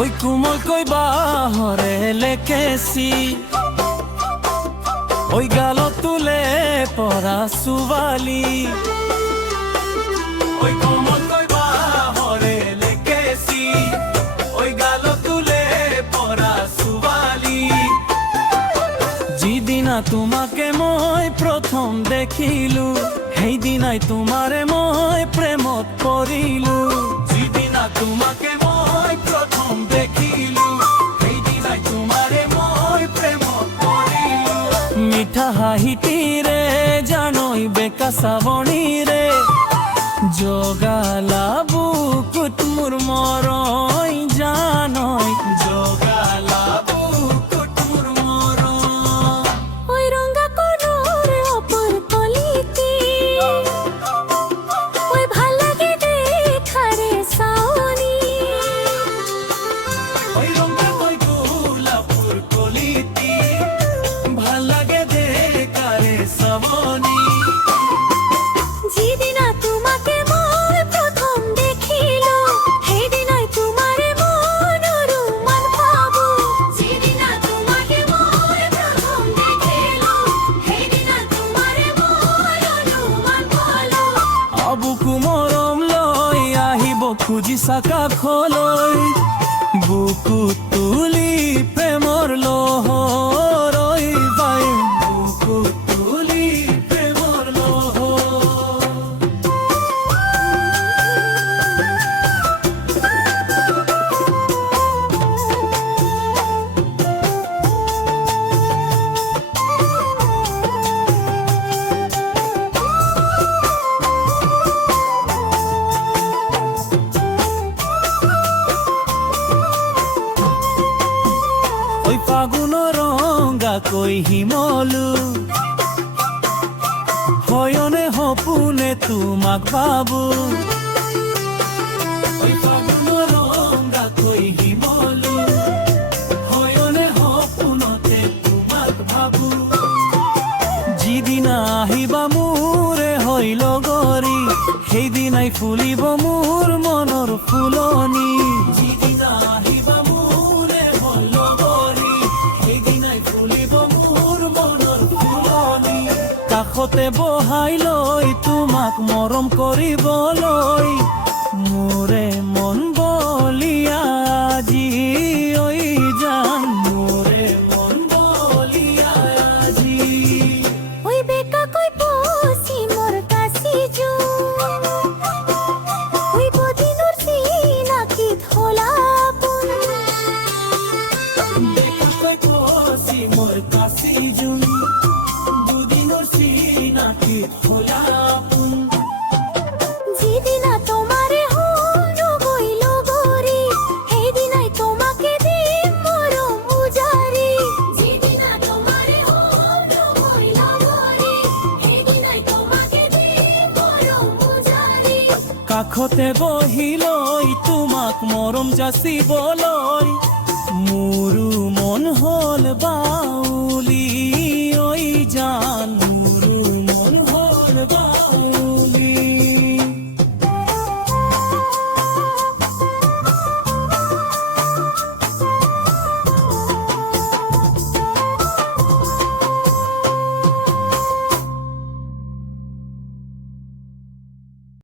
ওই কুমল কই বাহরে লেকেছি ওই গাল তুলে পরা সুবালি ওই কুমল কই বাহরে লেকেছি ওই গাল তুলে পরা সুবালি যিদিনা তোমাকে মই প্রথম দেখিলু সেই দিনাই তোমারে মই প্রেমত পৰিলু যিদিনা তোমাকে মই প্রথম দেখিলু সেই দিনাই তোমারে মই প্রেমত পৰিলু মিঠা হাঁহিটিৰে জানই বেকা চাৱনীৰে জগালা বুকুত মোৰ মৰই জানই জগালা বুকুত মোৰ মৰই ওই রঙা কোণৰ ওপৰ কলিতে ওই ভাল লাগে দেখাৰে চাৱনী ওই রঙা কই গোলাপুর কলিতে ভাল লাগে দেখারে চাৱনী যিদিনা তোমাকে মই প্রথম দেখিলো সেই দিনাই তোমারে মনৰু মান পাবো যিদিনা তোমাকে মই প্রথম দেখিলো সেই দিনা তোমারে মনৰু মান পালো আবুকু মৰম লৈ আহিব খুজিছা কাষলৈ বুকু তুলি প্ৰেমৰ লহৰৈ বাই বুকু তুলি প্ৰেমৰ লহৰ ওই ফাগুন রঙা কই হিমলু হয়নে সপোনে তোমাক ভাবু ওই ফাগুন রঙা কই হিমলু হয়নে সপোনতে তোমাক ভাবু যিদিনা আহিবা মোৰে হৈ লগৰী সেইদিনাই ফুলিব মোৰ মনৰ ফুলনি যিদিনা আহিবা মোৰে হৈ লগৰী সেইদিনাই ফুলিব মোৰ মনৰ ফুলনি কাষতে বহাই লৈ তোমাক মৰম কৰিবলৈ মোৰে মন বলিয়া আজি ঐ জান মোৰে মন বলিয়া আজি ওই বেকা কই পছি মোর কাছি জু ওই বদিনুর সিনাকি ধোলাপুন বেকার কই পছি মোর কাছি জুন দুদিনের সিনাকি খোলাপুন যিদিনা তোমারে হনু গইল গরি সেই দিনাই তোমাকে দিম মরম উজারি যিদিনা তোমারে হনু গইল গরি সেই দিনাই তোমাকে দিম মরম উজারি কাষতে বহি লৈ তোমাক মৰম যাচিবলৈ মোৰো মন হ'ল বাউলি